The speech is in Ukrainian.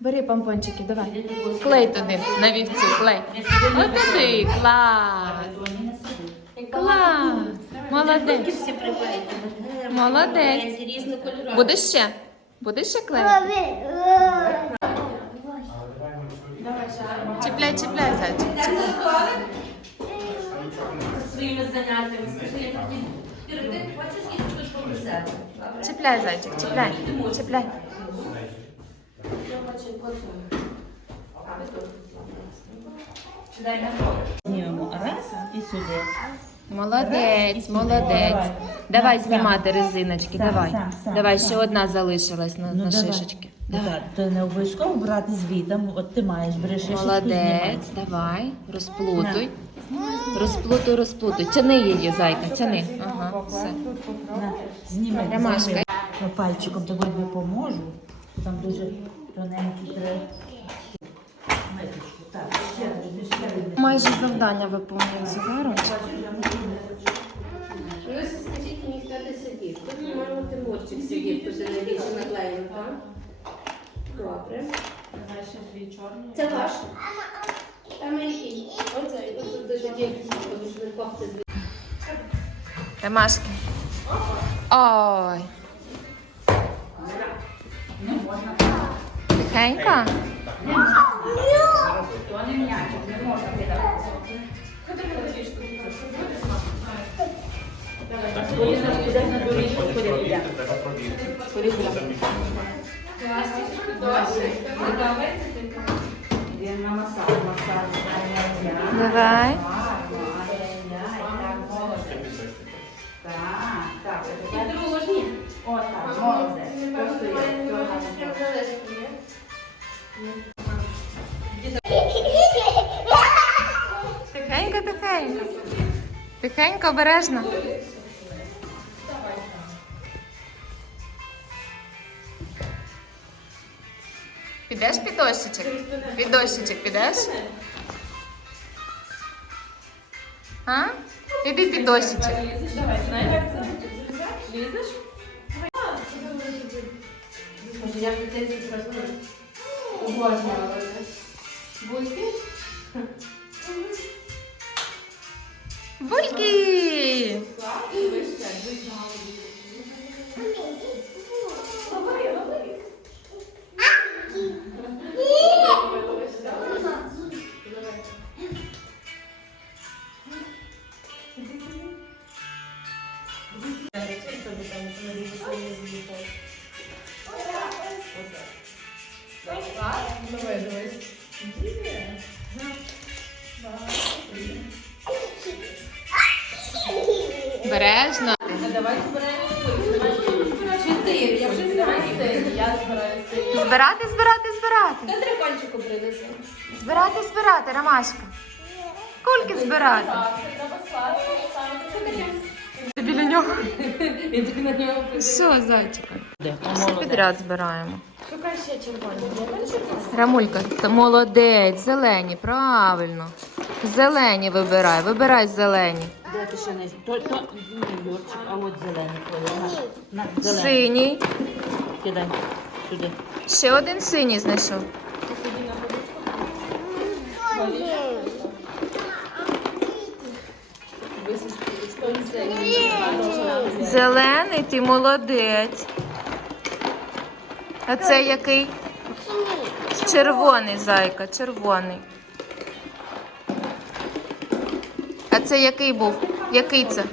Бери помпончики, давай. Клей туди, на вівцю, клей. Туди, клас. Клас. Молодець. Молодець. Будеш ще? Будеш ще клеїти? Чіпляй, чіпляй, зайчик. Своїми заняттями. Ти хочеш себе? Чіпляй, зайчик, чіпляй. Чіпляй. Раз і сюди. Молодець, молодець. Давай знімати резиночки, давай. Давай, ще одна залишилась на, на шишечки. Давай. То не обов'язково брати звітом. От ти маєш, береш шишечку, знімай. Молодець, давай, розплутуй. Розплутуй, розплутуй. Тяни її, зайка, тяни. Ага, все. На, знімай. Ромашка. знімай. Я пальчиком тобі допоможу. Там дуже тоненький треба. Ниточку. Так, ще раз, ще раз. Майже завдання виконує Зугарончик. Ну, скажіть мені, хто ти сидів. Тут, по-моєму, Тимурчик сидів, тут найбільше наклеєно, так? Добре. Це ваш? Там Ромашки. Ой. Тихенько? Давай. Дружні. Тихенько, тихенько. Тихенько, обережно. Підеш під дощечок? Під дощечок підеш? А? Іди під дощечок. Може, я дитинстві просто обожнювала Бульки? Бульки? Бульки! Бережно. Чотири, я вже збираю син. Я збираю син. Збирати, збирати, збирати. Та три пальчику принеси. Збирати, збирати, Ромашка. Кульки збирати. Треба скласти, ставити. Ти біля нього. Все, зайчика. Все підряд збираємо. Шукай ще червоні. Рамулька, молодець, зелені, правильно. Зелені вибирай, вибирай зелені. Де ти ще не... То, то, ні, Юрчик, а от зелений колір. На, на, зелений. Синій. Кидай сюди. Ще один синій знайшов. Зелений, ти молодець. А це який? Червоний зайка, червоний. А це який був? Який це?